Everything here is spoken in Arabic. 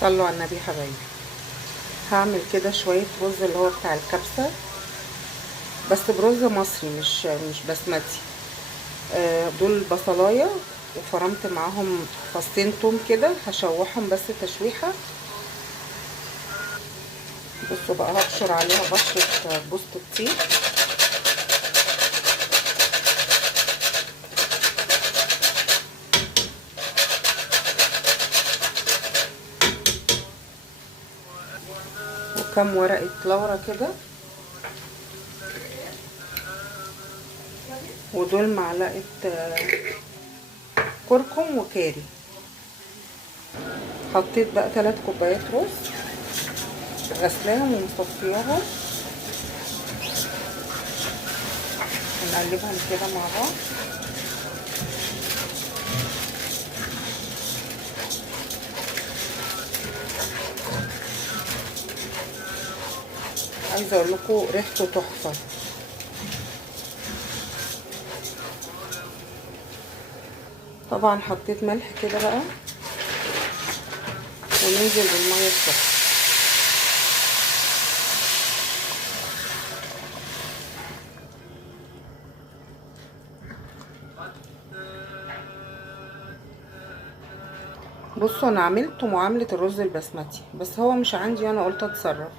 صلوا على النبي يا حبايبي. هعمل كده شويه رز اللي هو بتاع الكبسه، بس برز مصري مش بسمتي. دول بصلايه وفرمت معاهم فصين توم كده، هشوحهم بس تشويحه. بصوا بقى، هبشر عليها بشره جوز الطيب. وكم ورقه لورا كده، ودول معلقه كركم وكاري. حطيت بقى 3 كوبايات رز، غسلاهم ومصفياهم. هنقلبهم كده مع بعض. عايزه اقول لكم ريحته تحفه. طبعا حطيت ملح كده بقى، وننزل بالميه السخنه. بصوا، انا عملته معامله الرز البسمتي، بس هو مش عندي، انا قلت اتصرف.